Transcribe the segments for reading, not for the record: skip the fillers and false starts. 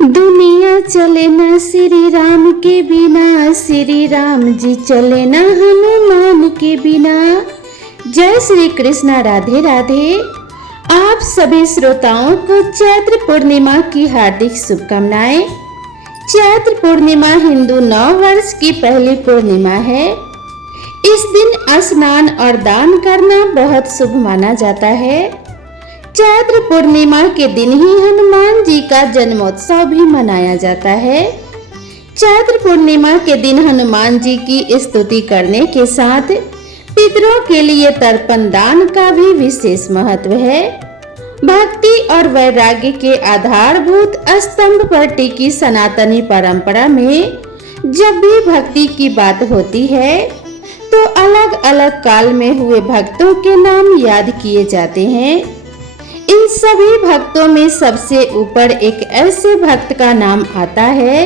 दुनिया चले ना श्री राम के बिना, श्री राम जी चले ना हनुमान के बिना। जय श्री कृष्णा, राधे राधे। आप सभी श्रोताओं को चैत्र पूर्णिमा की हार्दिक शुभकामनाएं। चैत्र पूर्णिमा हिंदू नव वर्ष की पहली पूर्णिमा है। इस दिन स्नान और दान करना बहुत शुभ माना जाता है। चैत्र पूर्णिमा के दिन ही हनुमान जी का जन्मोत्सव भी मनाया जाता है। चैत्र पूर्णिमा के दिन हनुमान जी की स्तुति करने के साथ पितरों के लिए तर्पण दान का भी विशेष महत्व है। भक्ति और वैराग्य के आधारभूत स्तंभ पर टिकी सनातनी परंपरा में जब भी भक्ति की बात होती है तो अलग अलग काल में हुए भक्तों के नाम याद किए जाते हैं। इन सभी भक्तों में सबसे ऊपर एक ऐसे भक्त का नाम आता है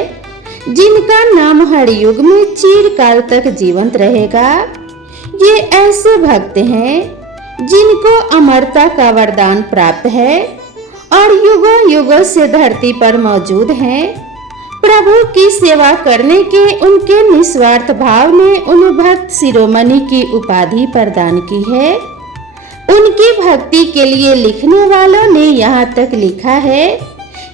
जिनका नाम हर युग में चिरकाल तक जीवंत रहेगा। ये ऐसे भक्त हैं जिनको अमरता का वरदान प्राप्त है और युगों युगों से धरती पर मौजूद हैं। प्रभु की सेवा करने के उनके निस्वार्थ भाव ने उन्हें भक्त शिरोमणि की उपाधि प्रदान की है। उनकी भक्ति के लिए लिखने वालों ने यहाँ तक लिखा है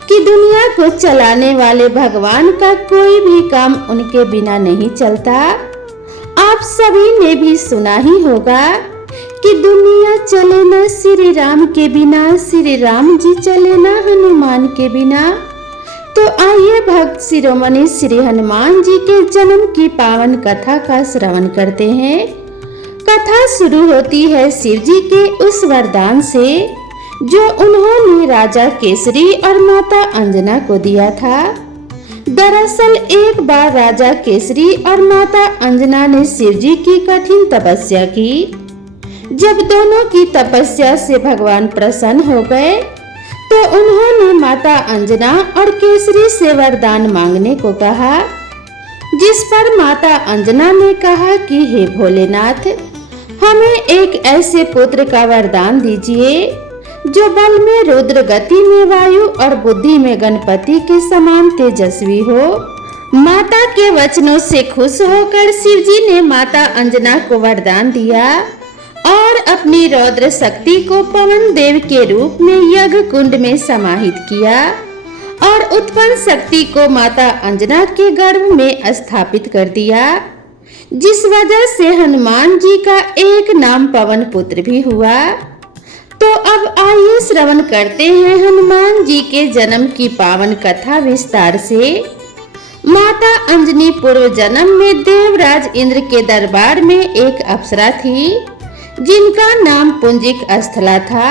कि दुनिया को चलाने वाले भगवान का कोई भी काम उनके बिना नहीं चलता। आप सभी ने भी सुना ही होगा कि दुनिया चले ना श्री राम के बिना, श्री राम जी चले ना हनुमान के बिना। तो आइए भक्त शिरोमणि श्री हनुमान जी के जन्म की पावन कथा का श्रवण करते हैं। कथा शुरू होती है शिव जी के उस वरदान से जो उन्होंने राजा केसरी और माता अंजना को दिया था। दरअसल एक बार राजा केसरी और माता अंजना ने शिव जी की कठिन तपस्या की। जब दोनों की तपस्या से भगवान प्रसन्न हो गए तो उन्होंने माता अंजना और केसरी से वरदान मांगने को कहा, जिस पर माता अंजना ने कहा कि हे भोलेनाथ, हमें एक ऐसे पुत्र का वरदान दीजिए जो बल में रुद्र, गति में वायु और बुद्धि में गणपति के समान तेजस्वी हो। माता के वचनों से खुश होकर शिव जी ने माता अंजना को वरदान दिया और अपनी रौद्र शक्ति को पवन देव के रूप में यज्ञ कुंड में समाहित किया और उत्पन्न शक्ति को माता अंजना के गर्भ में स्थापित कर दिया, जिस वजह से हनुमान जी का एक नाम पवन पुत्र भी हुआ। तो अब आइए श्रवण करते हैं हनुमान जी के जन्म की पावन कथा विस्तार से। माता अंजनी पूर्व जन्म में देवराज इंद्र के दरबार में एक अप्सरा थी जिनका नाम पुंजिक स्थला था।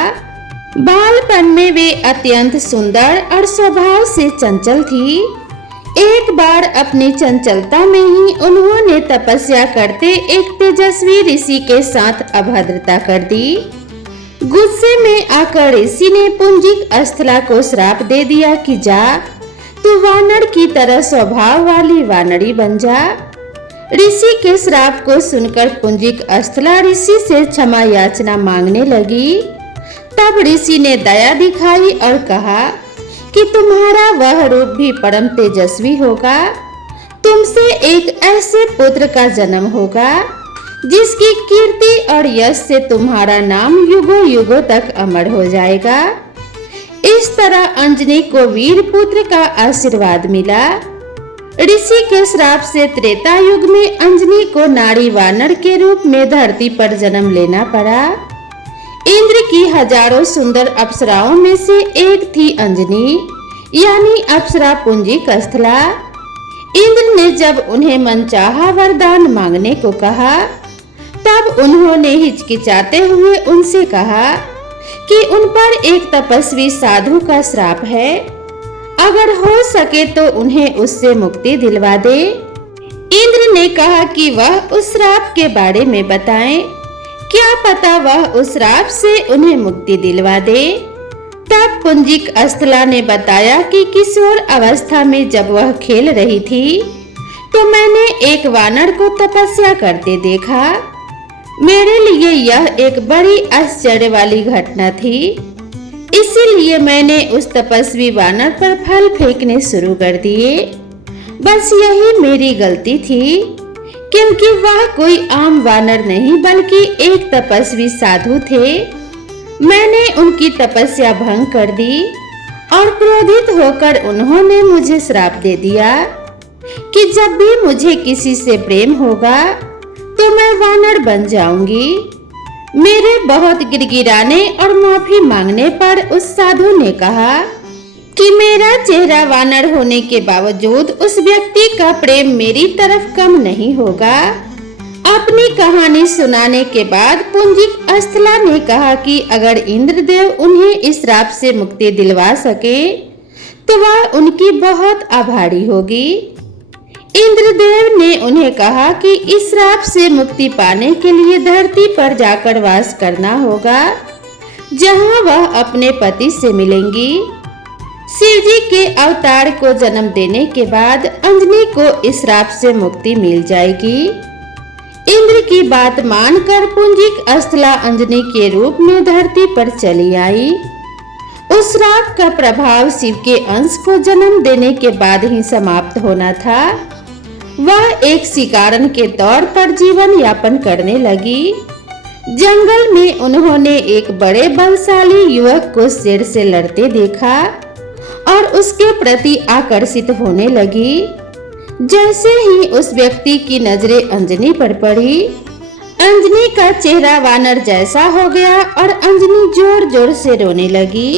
बालपन में वे अत्यंत सुंदर और स्वभाव से चंचल थी। एक बार अपनी चंचलता में ही उन्होंने तपस्या करते एक तेजस्वी ऋषि के साथ अभद्रता कर दी। गुस्से में आकर ऋषि ने पुंजिक स्थला को श्राप दे दिया कि जा, तू वानर की तरह स्वभाव वाली वानरी बन जा। ऋषि के श्राप को सुनकर पुंजिक स्थला ऋषि से क्षमा याचना मांगने लगी। तब ऋषि ने दया दिखाई और कहा कि तुम्हारा वह रूप भी परम तेजस्वी होगा। तुमसे एक ऐसे पुत्र का जन्म होगा जिसकी कीर्ति और यश से तुम्हारा नाम युगों युगों तक अमर हो जाएगा। इस तरह अंजनी को वीर पुत्र का आशीर्वाद मिला। ऋषि के श्राप से त्रेता युग में अंजनी को नारी वानर के रूप में धरती पर जन्म लेना पड़ा। इंद्र की हजारों सुंदर अप्सराओं में से एक थी अंजनी, यानी अप्सरा पुंजिक स्थला। इंद्र ने जब उन्हें मनचाहा वरदान मांगने को कहा तब उन्होंने हिचकिचाते हुए उनसे कहा कि उन पर एक तपस्वी साधु का श्राप है, अगर हो सके तो उन्हें उससे मुक्ति दिलवा दे। इंद्र ने कहा कि वह उस श्राप के बारे में बताएं, क्या पता वह उस श्राप से उन्हें मुक्ति दिलवा दे। तब पुंजिक स्थला ने बताया कि किशोर अवस्था में जब वह खेल रही थी तो मैंने एक वानर को तपस्या करते देखा। मेरे लिए यह एक बड़ी आश्चर्य वाली घटना थी। इसीलिए मैंने उस तपस्वी वानर पर फल फेंकने शुरू कर दिए। बस यही मेरी गलती थी, क्योंकि वह कोई आम वानर नहीं बल्कि एक तपस्वी साधु थे। मैंने उनकी तपस्या भंग कर दी और क्रोधित होकर उन्होंने मुझे श्राप दे दिया कि जब भी मुझे किसी से प्रेम होगा तो मैं वानर बन जाऊंगी। मेरे बहुत गिड़गिड़ाने और माफी मांगने पर उस साधु ने कहा कि मेरा चेहरा वानर होने के बावजूद उस व्यक्ति का प्रेम मेरी तरफ कम नहीं होगा। अपनी कहानी सुनाने के बाद पुंजिक अस्थला ने कहा कि अगर इंद्रदेव उन्हें इस श्राप से मुक्ति दिलवा सके तो वह उनकी बहुत आभारी होगी। इंद्रदेव ने उन्हें कहा कि इस श्राप से मुक्ति पाने के लिए धरती पर जाकर वास करना होगा, जहां वह अपने पति से मिलेंगी। शिव जी के अवतार को जन्म देने के बाद अंजनी को इस श्राप से मुक्ति मिल जाएगी। इंद्र की बात मानकर पुंजिक अस्थला अंजनी के रूप में धरती पर चली आई। उस श्राप का प्रभाव शिव के अंश को जन्म देने के बाद ही समाप्त होना था। वह एक शिकारन के तौर पर जीवन यापन करने लगी। जंगल में उन्होंने एक बड़े बलशाली युवक को शेर से लड़ते देखा और उसके प्रति आकर्षित होने लगी। जैसे ही उस व्यक्ति की नजरें अंजनी पर पड़ी, अंजनी का चेहरा वानर जैसा हो गया और अंजनी जोर जोर से रोने लगी।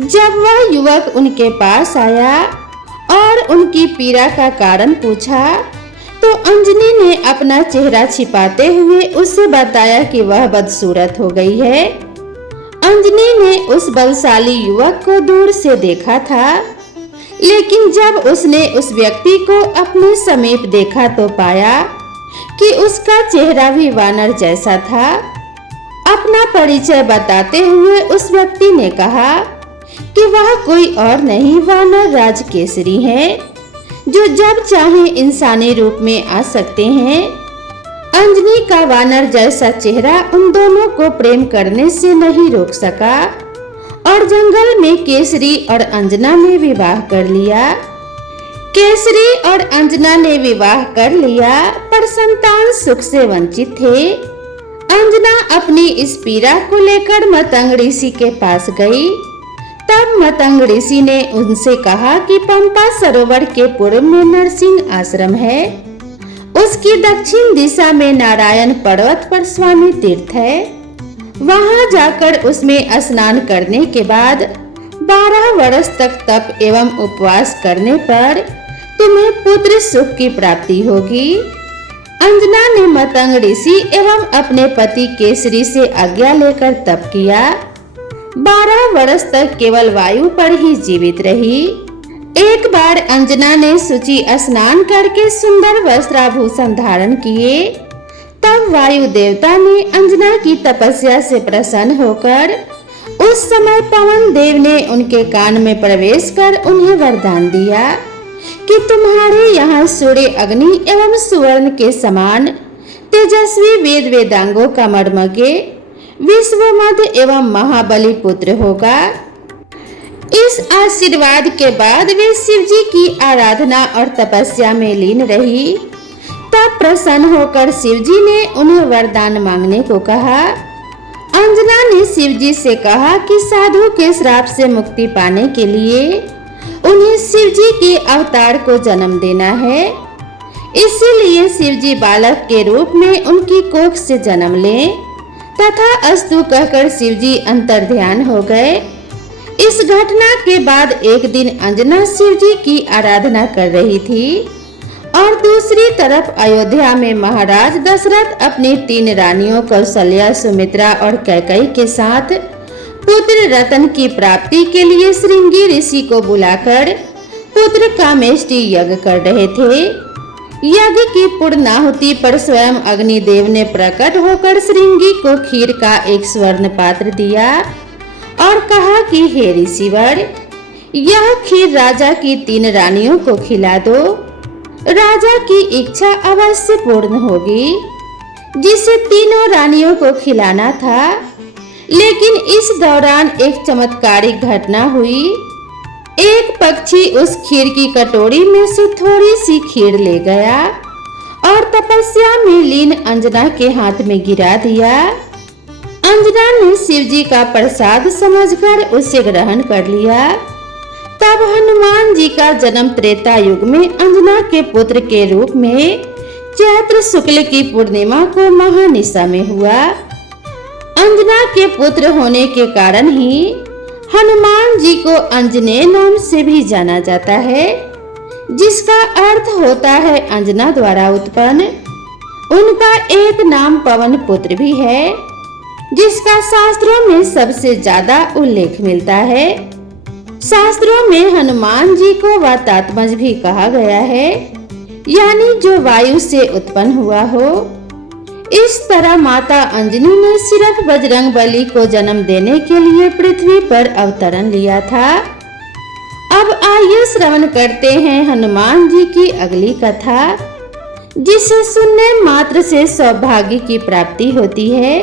जब वह युवक उनके पास आया और उनकी पीड़ा का कारण पूछा तो अंजनी ने अपना चेहरा छिपाते हुए उससे बताया कि वह बदसूरत हो गई है। अंजनी ने उस बलशाली युवक को दूर से देखा था, लेकिन जब उसने उस व्यक्ति को अपने समीप देखा तो पाया कि उसका चेहरा भी वानर जैसा था। अपना परिचय बताते हुए उस व्यक्ति ने कहा कि वह कोई और नहीं वानर राज केसरी है, जो जब चाहे इंसानी रूप में आ सकते हैं। अंजनी का वानर जैसा चेहरा उन दोनों को प्रेम करने से नहीं रोक सका और जंगल में केसरी और अंजना ने विवाह कर लिया। केसरी और अंजना ने विवाह कर लिया, पर संतान सुख से वंचित थे। अंजना अपनी इस पीड़ा को लेकर मतंग ऋषि के पास गई। तब मतंग ऋषि ने उनसे कहा कि पंपा सरोवर के पूर्व में नरसिंह आश्रम है। उसकी दक्षिण दिशा में नारायण पर्वत पर स्वामी तीर्थ है। वहां जाकर उसमें स्नान करने के बाद 12 वर्ष तक तप एवं उपवास करने पर तुम्हें पुत्र सुख की प्राप्ति होगी। अंजना ने मतंग ऋषि एवं अपने पति केसरी से आज्ञा लेकर तप किया। 12 वर्ष तक केवल वायु पर ही जीवित रही। एक बार अंजना ने शुचि स्नान करके सुंदर वस्त्राभूषण धारण किए। तब वायु देवता ने अंजना की तपस्या से प्रसन्न होकर उस समय पवन देव ने उनके कान में प्रवेश कर उन्हें वरदान दिया कि तुम्हारे यहाँ सूर्य अग्नि एवं सुवर्ण के समान तेजस्वी वेद वेदांगों का मर्मज्ञ विश्व मध्य एवं महाबली पुत्र होगा। इस आशीर्वाद के बाद वे शिव जी की आराधना और तपस्या में लीन रही। तब प्रसन्न होकर शिव जी ने उन्हें वरदान मांगने को कहा। अंजना ने शिव जी से कहा कि साधु के श्राप से मुक्ति पाने के लिए उन्हें शिव जी के अवतार को जन्म देना है। इसीलिए शिव जी बालक के रूप में उनकी कोख से जन्म लें तथा अस्तु कहकर शिव जी अंतर ध्यान हो गए। इस घटना के बाद एक दिन अंजना शिव जी की आराधना कर रही थी और दूसरी तरफ अयोध्या में महाराज दशरथ अपनी 3 रानियों कौशल्या, सुमित्रा और कैकेयी के साथ पुत्र रतन की प्राप्ति के लिए श्रृंगी ऋषि को बुलाकर पुत्र कामेष्टि यज्ञ कर रहे थे। यज्ञ की पूर्णाहुति पर स्वयं अग्निदेव ने प्रकट होकर श्रृंगी को खीर का एक स्वर्ण पात्र दिया और कहा कि हे ऋषिवर, यह खीर राजा की 3 रानियों को खिला दो। राजा की इच्छा अवश्य पूर्ण होगी। जिसे तीनों रानियों को खिलाना था लेकिन इस दौरान एक चमत्कारिक घटना हुई। एक पक्षी उस खीर की कटोरी में से थोड़ी सी खीर ले गया और तपस्या में लीन अंजना के हाथ में गिरा दिया। अंजना ने शिवजी का प्रसाद समझकर उसे ग्रहण कर लिया। तब हनुमान जी का जन्म त्रेता युग में अंजना के पुत्र के रूप में चैत्र शुक्ल की पूर्णिमा को महानिशा में हुआ। अंजना के पुत्र होने के कारण ही हनुमान जी को अंजनेय नाम से भी जाना जाता है, जिसका अर्थ होता है अंजना द्वारा उत्पन्न। उनका एक नाम पवन पुत्र भी है, जिसका शास्त्रों में सबसे ज्यादा उल्लेख मिलता है। शास्त्रों में हनुमान जी को वातात्मज भी कहा गया है, यानी जो वायु से उत्पन्न हुआ हो। इस तरह माता अंजनी ने सिर्फ बजरंगबली को जन्म देने के लिए पृथ्वी पर अवतरण लिया था। अब आइए श्रवण करते हैं हनुमान जी की अगली कथा, जिसे सुनने मात्र से सौभाग्य की प्राप्ति होती है।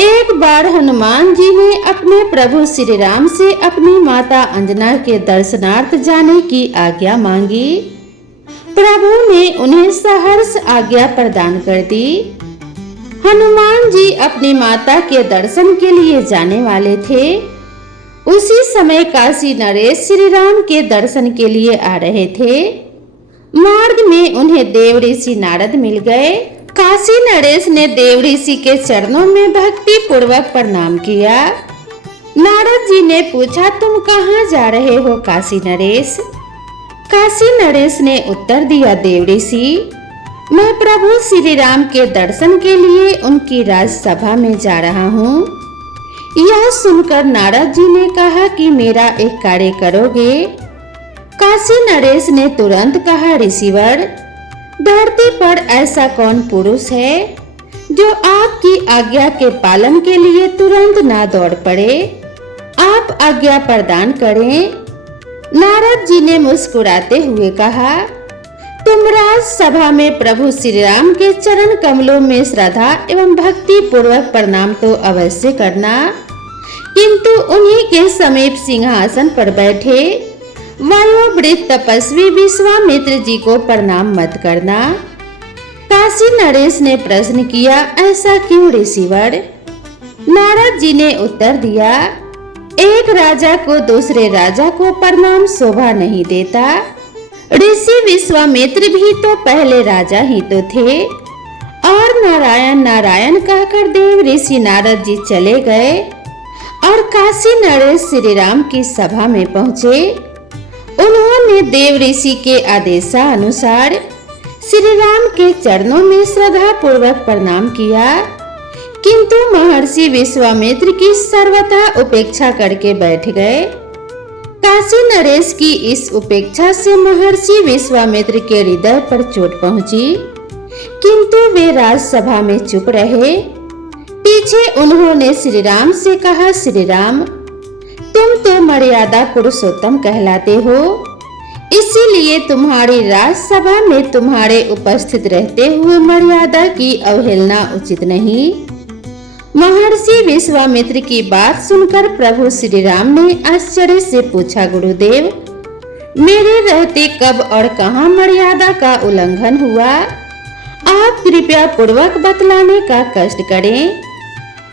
एक बार हनुमान जी ने अपने प्रभु श्री राम से अपनी माता अंजना के दर्शनार्थ जाने की आज्ञा मांगी। प्रभु ने उन्हें सहर्ष आज्ञा प्रदान कर दी। हनुमान जी अपनी माता के दर्शन के लिए जाने वाले थे। उसी समय काशी नरेश श्री राम के दर्शन के लिए आ रहे थे। मार्ग में उन्हें देव ऋषि नारद मिल गए। काशी नरेश ने देव ऋषि के चरणों में भक्ति पूर्वक प्रणाम किया। नारद जी ने पूछा, तुम कहाँ जा रहे हो काशी नरेश? काशी नरेश ने उत्तर दिया, देव ऋषि, मैं प्रभु श्री राम के दर्शन के लिए उनकी राजसभा में जा रहा हूँ। यह सुनकर नारद जी ने कहा कि मेरा एक कार्य करोगे? काशी नरेश ने तुरंत कहा, ऋषिवर, धरती पर ऐसा कौन पुरुष है जो आपकी आज्ञा के पालन के लिए तुरंत ना दौड़ पड़े? आप आज्ञा प्रदान करें। नारद जी ने मुस्कुराते हुए कहा, तुम राजसभा में प्रभु श्री राम के चरण कमलों में श्रद्धा एवं भक्ति पूर्वक प्रणाम तो अवश्य करना, किंतु उन्हीं के समीप सिंहासन पर बैठे वयोवृद्ध तपस्वी विश्वामित्र जी को प्रणाम मत करना। काशी नरेश ने प्रश्न किया, ऐसा क्यों ऋषिवर? नारद जी ने उत्तर दिया, एक राजा को दूसरे राजा को प्रणाम शोभा नहीं देता। ऋषि विश्वामित्र भी तो पहले राजा ही तो थे। और नारायण नारायण कहकर देव ऋषि नारद जी चले गए और काशी नरेश श्री राम की सभा में पहुँचे। उन्होंने देव ऋषि के आदेशानुसार श्री राम के चरणों में श्रद्धा पूर्वक प्रणाम किया, किंतु महर्षि विश्वामित्र की सर्वथा उपेक्षा करके बैठ गए। काशी नरेश की इस उपेक्षा से महर्षि विश्वामित्र के हृदय पर चोट पहुंची, किंतु वे राजसभा में चुप रहे। पीछे उन्होंने श्री राम से कहा, श्री राम, तुम तो मर्यादा पुरुषोत्तम कहलाते हो, इसीलिए तुम्हारी राजसभा में तुम्हारे उपस्थित रहते हुए मर्यादा की अवहेलना उचित नहीं। महर्षि विश्वामित्र की बात सुनकर प्रभु श्री राम ने आश्चर्य से पूछा, गुरुदेव, मेरे रहते कब और कहां मर्यादा का उल्लंघन हुआ? आप कृपया पूर्वक बतलाने का कष्ट करें।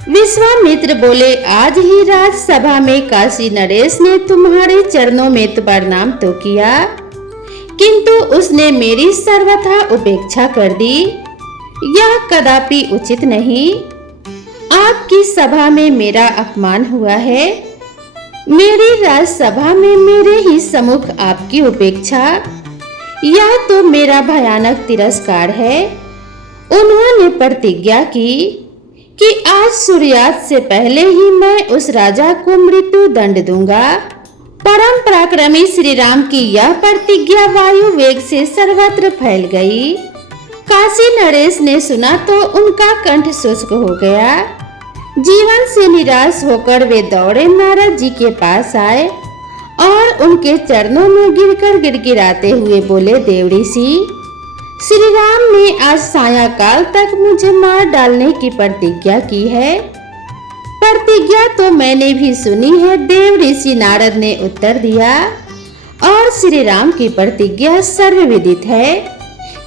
विश्वामित्र बोले, आज ही राजसभा में काशी नरेश ने तुम्हारे चरणों में प्रणाम तो किया, किंतु उसने मेरी सर्वथा उपेक्षा कर दी। यह कदापि उचित नहीं। आपकी सभा में मेरा अपमान हुआ है। मेरी राजसभा में मेरे ही सम्मुख आपकी उपेक्षा, यह तो मेरा भयानक तिरस्कार है। उन्होंने प्रतिज्ञा की कि आज सूर्यास्त से पहले ही मैं उस राजा को मृत्यु दंड दूंगा। परम पराक्रमी श्री राम की यह प्रतिज्ञा वायु वेग से सर्वत्र फैल गई। काशी नरेश ने सुना तो उनका कंठ शुष्क हो गया। जीवन से निराश होकर वे दौड़े नारद जी के पास आए और उनके चरणों में गिरकर गिड़गिड़ाते हुए बोले, देव ऋषि, श्री राम ने आज सायंकाल तक मुझे मार डालने की प्रतिज्ञा की है। प्रतिज्ञा तो मैंने भी सुनी है, देव ऋषि नारद ने उत्तर दिया। और श्री राम की प्रतिज्ञा सर्वविदित है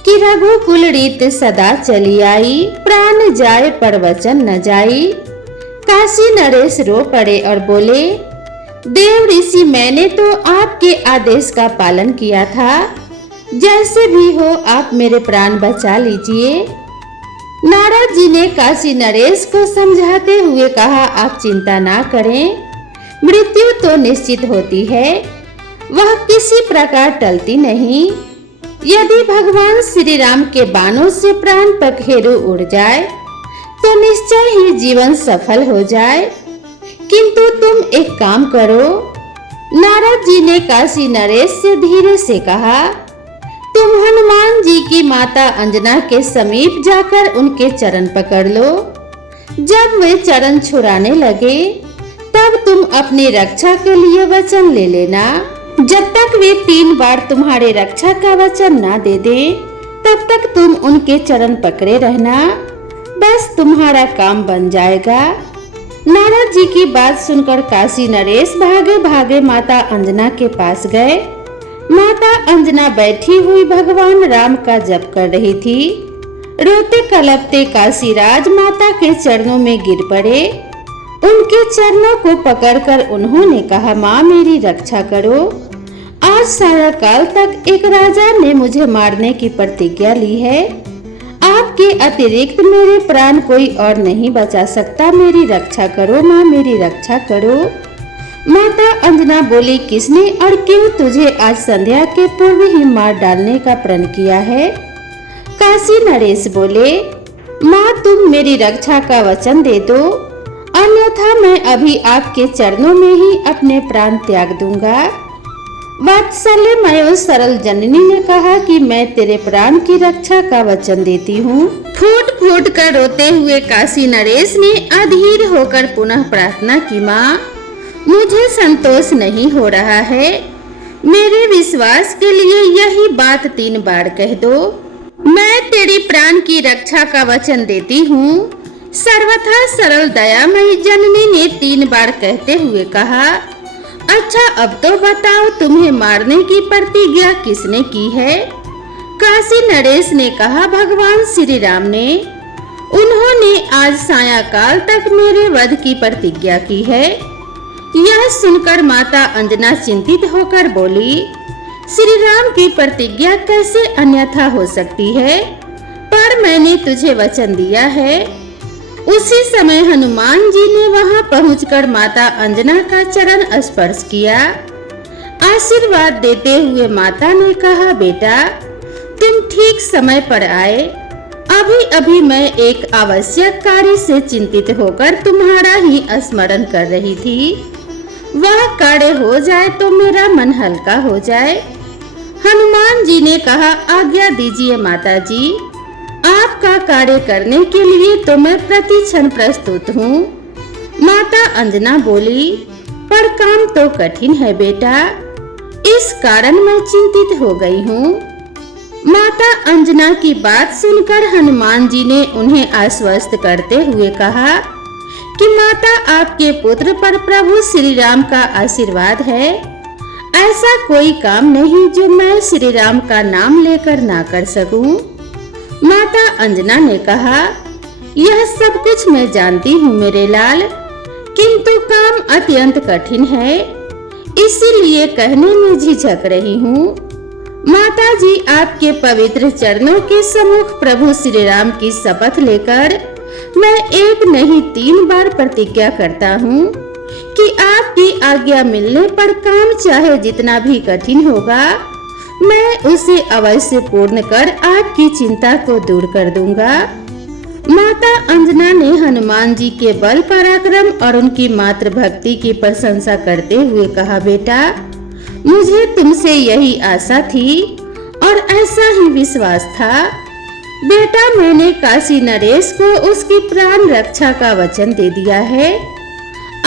कि रघुकुल रीत सदा चली आई, प्राण जाए पर वचन न जाई। काशी नरेश रो पड़े और बोले, देव ऋषि मैंने तो आपके आदेश का पालन किया था, जैसे भी हो आप मेरे प्राण बचा लीजिए। नारद जी ने काशी नरेश को समझाते हुए कहा, आप चिंता ना करें, मृत्यु तो निश्चित होती है, वह किसी प्रकार टलती नहीं। यदि भगवान श्री राम के बाणों से प्राण पखेरु उड़ जाए तो निश्चय ही जीवन सफल हो जाए, किंतु तुम एक काम करो। नारद जी ने काशी नरेश से धीरे से कहा, तुम हनुमान जी की माता अंजना के समीप जाकर उनके चरण पकड़ लो। जब वे चरण छुड़ाने लगे तब तुम अपनी रक्षा के लिए वचन ले लेना। जब तक वे 3 बार तुम्हारे रक्षा का वचन ना दे दे तब तक तुम उनके चरण पकड़े रहना, बस तुम्हारा काम बन जाएगा। नारद जी की बात सुनकर काशी नरेश भागे भागे माता अंजना के पास गए। माता अंजना बैठी हुई भगवान राम का जप कर रही थी। रोते कलपते काशीराज माता के चरणों में गिर पड़े। उनके चरणों को पकड़कर उन्होंने कहा, माँ मेरी रक्षा करो। आज सारा काल तक एक राजा ने मुझे मारने की प्रतिज्ञा ली है, आपके अतिरिक्त मेरे प्राण कोई और नहीं बचा सकता, मेरी रक्षा करो माँ, मेरी रक्षा करो। माता अंजना बोली, किसने और क्यों तुझे आज संध्या के पूर्व ही मार डालने का प्रण किया है? काशी नरेश बोले, माँ तुम मेरी रक्षा का वचन दे दो, अन्यथा मैं अभी आपके चरणों में ही अपने प्राण त्याग दूंगा। वात्सल्यमय सरल जननी ने कहा कि मैं तेरे प्राण की रक्षा का वचन देती हूँ। फूट फूट कर रोते हुए काशी नरेश ने अधीर होकर पुनः प्रार्थना की, माँ मुझे संतोष नहीं हो रहा है, मेरे विश्वास के लिए यही बात 3 बार कह दो। मैं तेरी प्राण की रक्षा का वचन देती हूँ। सर्वथा सरल दयामयी जननी ने 3 बार कहते हुए कहा, अच्छा अब तो बताओ तुम्हें मारने की प्रतिज्ञा किसने की है? काशी नरेश ने कहा, भगवान श्री राम ने। उन्होंने आज सायंकाल तक मेरे वध की प्रतिज्ञा की है। यह सुनकर माता अंजना चिंतित होकर बोली, श्री राम की प्रतिज्ञा कैसे अन्यथा हो सकती है? पर मैंने तुझे वचन दिया है। उसी समय हनुमान जी ने वहां पहुंचकर माता अंजना का चरण स्पर्श किया। आशीर्वाद देते हुए माता ने कहा, बेटा तुम ठीक समय पर आए। अभी अभी मैं एक आवश्यक कार्य से चिंतित होकर तुम्हारा ही स्मरण कर रही थी। वह कार्य हो जाए तो मेरा मन हल्का हो जाए। हनुमान जी ने कहा, आज्ञा दीजिए माता जी, आपका कार्य करने के लिए तो मैं प्रति क्षण प्रस्तुत हूँ। माता अंजना बोली, पर काम तो कठिन है बेटा, इस कारण मैं चिंतित हो गई हूँ। माता अंजना की बात सुनकर हनुमान जी ने उन्हें आश्वस्त करते हुए कहा कि माता आपके पुत्र पर प्रभु श्री राम का आशीर्वाद है। ऐसा कोई काम नहीं जो मैं श्री राम का नाम लेकर ना कर सकूं। माता अंजना ने कहा, यह सब कुछ मैं जानती हूँ मेरे लाल, किंतु काम अत्यंत कठिन है, इसीलिए कहने में झिझक रही हूँ। माता जी आपके पवित्र चरणों के सम्मुख प्रभु श्री राम की शपथ लेकर मैं 1 नहीं 3 बार प्रतिज्ञा करता हूँ कि आपकी आज्ञा मिलने पर काम चाहे जितना भी कठिन होगा, मैं उसे अवश्य पूर्ण कर आपकी चिंता को दूर कर दूंगा। माता अंजना ने हनुमान जी के बल पराक्रम और उनकी मातृ भक्ति की प्रशंसा करते हुए कहा, बेटा मुझे तुमसे यही आशा थी और ऐसा ही विश्वास था। बेटा मैंने काशी नरेश को उसकी प्राण रक्षा का वचन दे दिया है।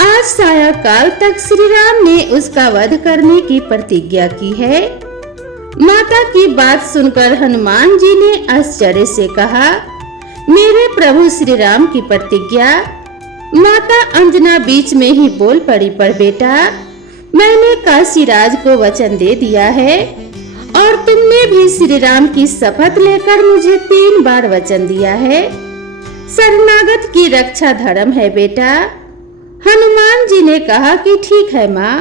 आज सायंकाल तक श्री राम ने उसका वध करने की प्रतिज्ञा की है। माता की बात सुनकर हनुमान जी ने आश्चर्य से कहा, मेरे प्रभु श्री राम की प्रतिज्ञा, माता अंजना बीच में ही बोल पड़ी, पर बेटा मैंने काशीराज को वचन दे दिया है और तुमने भी श्री राम की शपथ लेकर मुझे 3 बार वचन दिया है। शरणागत की रक्षा धर्म है बेटा। हनुमान जी ने कहा कि ठीक है माँ,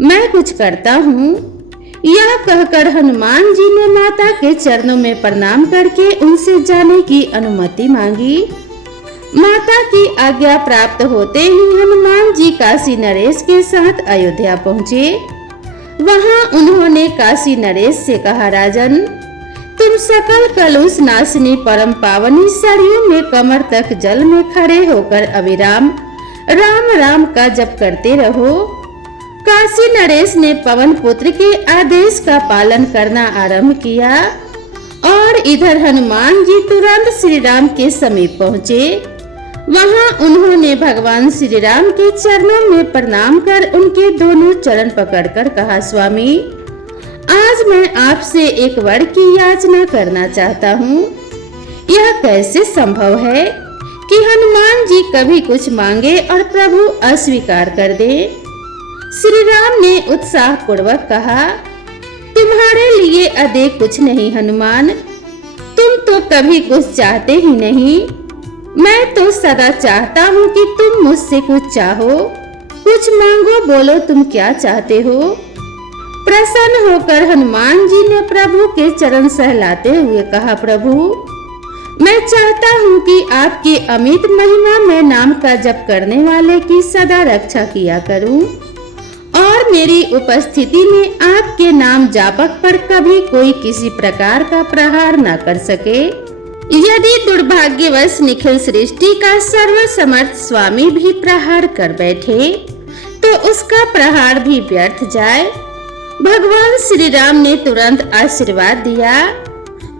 मैं कुछ करता हूँ। यह कहकर हनुमान जी ने माता के चरणों में प्रणाम करके उनसे जाने की अनुमति मांगी। माता की आज्ञा प्राप्त होते ही हनुमान जी काशी नरेश के साथ अयोध्या पहुँचे। वहां उन्होंने काशी नरेश से कहा, राजन तुम सकल कलुष नाशिनी परम पावनी सरयू में कमर तक जल में खड़े होकर अविराम राम राम का जप करते रहो। काशी नरेश ने पवन पुत्र के आदेश का पालन करना आरंभ किया और इधर हनुमान जी तुरंत श्री राम के समीप पहुँचे। वहां उन्होंने भगवान श्री राम के चरणों में प्रणाम कर उनके दोनों चरण पकड़कर कहा, स्वामी आज मैं आपसे एक वर की याचना करना चाहता हूँ। यह कैसे संभव है कि हनुमान जी कभी कुछ मांगे और प्रभु अस्वीकार कर दे। श्री राम ने उत्साह पूर्वक कहा, तुम्हारे लिए अधिक कुछ नहीं हनुमान, तुम तो कभी कुछ चाहते ही नहीं। मैं तो सदा चाहता हूँ कि तुम मुझसे कुछ चाहो, कुछ मांगो, बोलो तुम क्या चाहते हो। प्रसन्न होकर हनुमान जी ने प्रभु के चरण सहलाते हुए कहा, प्रभु मैं चाहता हूँ कि आपकी अमित महिमा में नाम का जप करने वाले की सदा रक्षा किया करूँ और मेरी उपस्थिति में आपके नाम जापक पर कभी कोई किसी प्रकार का प्रहार न कर सके। यदि दुर्भाग्यवश निखिल सृष्टि का सर्वसमर्थ स्वामी भी प्रहार कर बैठे तो उसका प्रहार भी व्यर्थ जाए। भगवान श्री राम ने तुरंत आशीर्वाद दिया,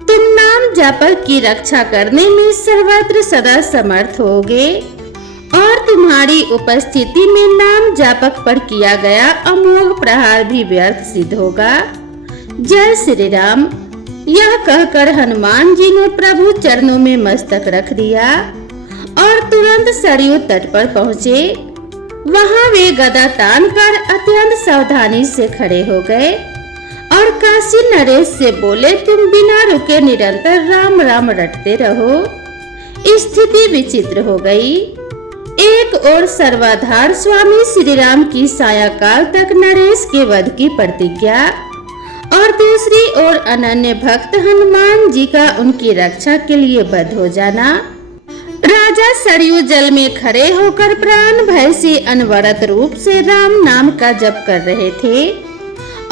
तुम नाम जापक की रक्षा करने में सर्वत्र सदा समर्थ होगे और तुम्हारी उपस्थिति में नाम जापक पर किया गया अमोघ प्रहार भी व्यर्थ सिद्ध होगा। जय श्री राम। यह कहकर हनुमान जी ने प्रभु चरणों में मस्तक रख दिया और तुरंत सरयू तट पर पहुँचे। वहां वे गदा तान कर अत्यंत सावधानी से खड़े हो गए और काशी नरेश से बोले, तुम बिना रुके निरंतर राम राम रटते रहो। स्थिति विचित्र हो गई। एक ओर सर्वाधार स्वामी श्री राम की सायंकाल तक नरेश के वध की प्रतिज्ञा और दूसरी ओर अनन्य भक्त हनुमान जी का उनकी रक्षा के लिए बद्ध हो जाना। राजा सरयू जल में खड़े होकर प्राण भय से अनवरत रूप से राम नाम का जप कर रहे थे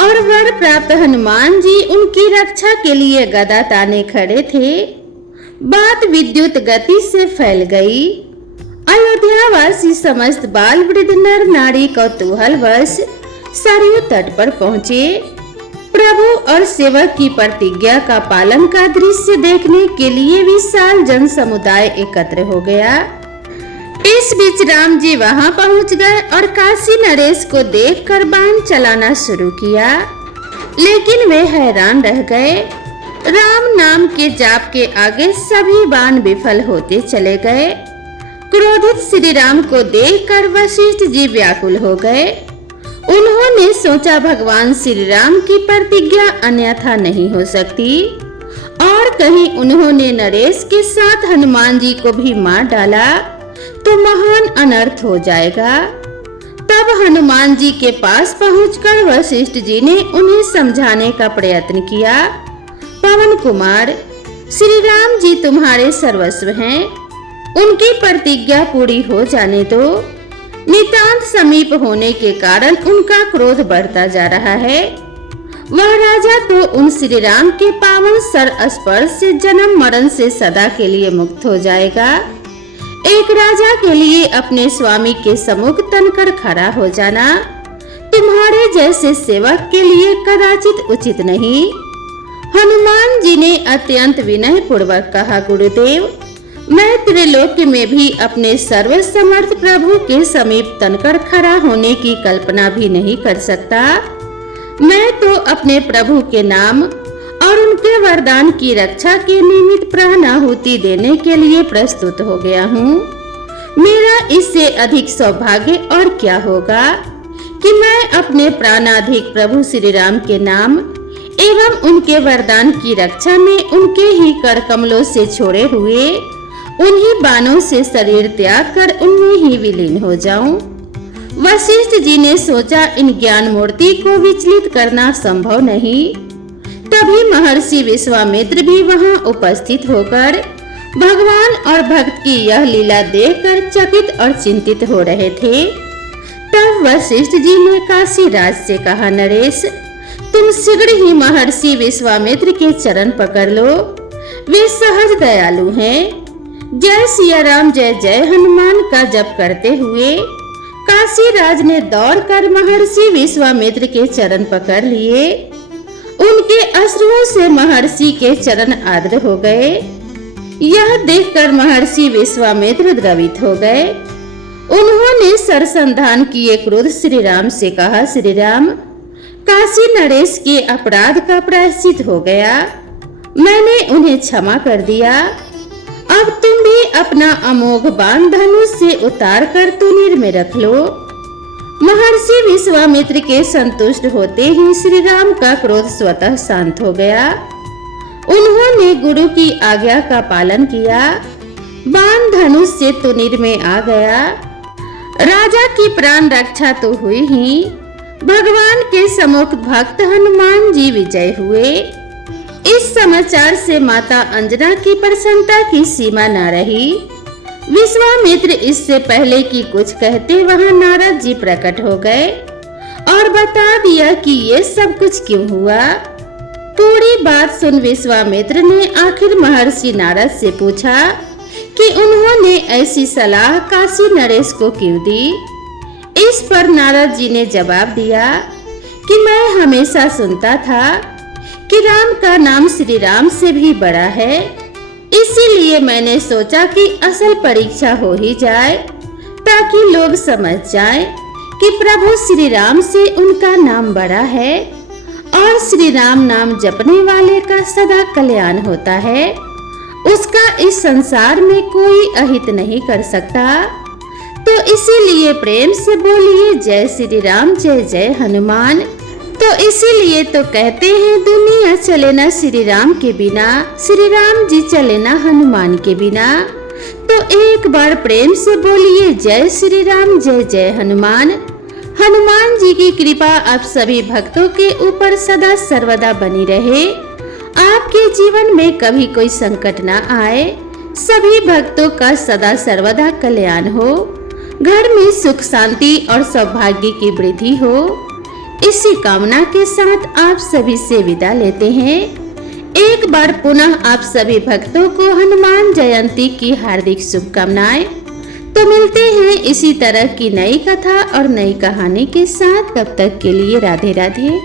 और वर प्राप्त हनुमान जी उनकी रक्षा के लिए गदा ताने खड़े थे। बात विद्युत गति से फैल गई। अयोध्यावासी समस्त बाल वृद्ध नर नारी कौतूहलवश सरयू तट पर पहुँचे। प्रभु और सेवक की प्रतिज्ञा का पालन का दृश्य देखने के लिए विशाल जन समुदाय एकत्र हो गया। इस बीच राम जी वहां पहुंच गए और काशी नरेश को देखकर बाण चलाना शुरू किया, लेकिन वे हैरान रह गए। राम नाम के जाप के आगे सभी बाण विफल होते चले गए। क्रोधित श्री राम को देखकर वशिष्ठ जी व्याकुल हो गए। उन्होंने सोचा भगवान श्री राम की प्रतिज्ञा अन्यथा नहीं हो सकती और कहीं उन्होंने नरेश के साथ हनुमान जी को भी मार डाला तो महान अनर्थ हो जाएगा। तब हनुमान जी के पास पहुंचकर वशिष्ठ जी ने उन्हें समझाने का प्रयत्न किया, पवन कुमार, श्री राम जी तुम्हारे सर्वस्व हैं, उनकी प्रतिज्ञा पूरी हो जाने दो। नितांत समीप होने के कारण उनका क्रोध बढ़ता जा रहा है। वह राजा तो उन श्री राम के पावन सर स्पर्श से जन्म मरण से सदा के लिए मुक्त हो जाएगा। एक राजा के लिए अपने स्वामी के सम्मुख तनकर खड़ा हो जाना तुम्हारे जैसे सेवक के लिए कदाचित उचित नहीं। हनुमान जी ने अत्यंत विनय पूर्वक कहा, गुरुदेव, मैं त्रिलोक में भी अपने सर्वसमर्थ प्रभु के समीप तनकर खड़ा होने की कल्पना भी नहीं कर सकता। मैं तो अपने प्रभु के नाम और उनके वरदान की रक्षा के निमित्त प्राणाहुति देने के लिए प्रस्तुत हो गया हूँ। मेरा इससे अधिक सौभाग्य और क्या होगा कि मैं अपने प्राणाधिक प्रभु श्री राम के नाम एवं उनके वरदान की रक्षा में उनके ही कर कमलों से छोड़े हुए उन्हीं बाणों से शरीर त्याग कर उनमें ही विलीन हो जाऊं। वशिष्ठ जी ने सोचा इन ज्ञान मूर्ति को विचलित करना संभव नहीं। तभी महर्षि विश्वामित्र भी वहां उपस्थित होकर भगवान और भक्त की यह लीला देखकर चकित और चिंतित हो रहे थे। तब वशिष्ठ जी ने काशीराज से कहा, नरेश, तुम शीघ्र ही महर्षि विश्वामित्र के चरण पकड़ लो, वे सहज दयालु हैं। जय सिया राम जय जय हनुमान का जप करते हुए काशीराज ने दौड़कर महर्षि विश्वामित्र के चरण पकड़ लिए। उनके अश्रुओं से महर्षि के चरण आर्द्र हो गए। यह देखकर महर्षि विश्वामित्र द्रवित हो गए। उन्होंने सरसंधान किए क्रोध श्री राम से कहा, श्री राम, काशी नरेश के अपराध का प्रायश्चित हो गया, मैंने उन्हें क्षमा कर दिया। अब तुम भी अपना अमोघ बाण धनुष से उतार कर तुनीर में रख लो। महर्षि विश्वामित्र के संतुष्ट होते ही श्री राम का क्रोध स्वतः शांत हो गया। उन्होंने गुरु की आज्ञा का पालन किया। बाण धनुष से तुनीर में आ गया। राजा की प्राण रक्षा तो हुई ही, भगवान के सम्मुख भक्त हनुमान जी विजय हुए। इस समाचार से माता अंजना की प्रसन्नता की सीमा न रही। विश्वामित्र इससे पहले कि कुछ कहते वहां नारद जी प्रकट हो गए और बता दिया कि ये सब कुछ क्यों हुआ। पूरी बात सुन विश्वामित्र ने आखिर महर्षि नारद से पूछा कि उन्होंने ऐसी सलाह काशी नरेश को क्यों दी। इस पर नारद जी ने जवाब दिया कि मैं हमेशा सुनता था कि राम का नाम श्री राम से भी बड़ा है, इसीलिए मैंने सोचा कि असल परीक्षा हो ही जाए ताकि लोग समझ जाएं कि प्रभु श्री राम से उनका नाम बड़ा है और श्री राम नाम जपने वाले का सदा कल्याण होता है। उसका इस संसार में कोई अहित नहीं कर सकता। तो इसीलिए प्रेम से बोलिए जय श्री राम जय जय हनुमान। तो इसीलिए तो कहते हैं दुनिया चले ना श्री राम के बिना, श्री राम जी चले ना हनुमान के बिना। तो एक बार प्रेम से बोलिए जय श्री राम जय जय हनुमान। हनुमान जी की कृपा आप सभी भक्तों के ऊपर सदा सर्वदा बनी रहे। आपके जीवन में कभी कोई संकट ना आए। सभी भक्तों का सदा सर्वदा कल्याण हो। घर में सुख शांति और सौभाग्य की वृद्धि हो। इसी कामना के साथ आप सभी से विदा लेते हैं। एक बार पुनः आप सभी भक्तों को हनुमान जयंती की हार्दिक शुभकामनाएं। तो मिलते हैं इसी तरह की नई कथा और नई कहानी के साथ। तब तक के लिए राधे राधे।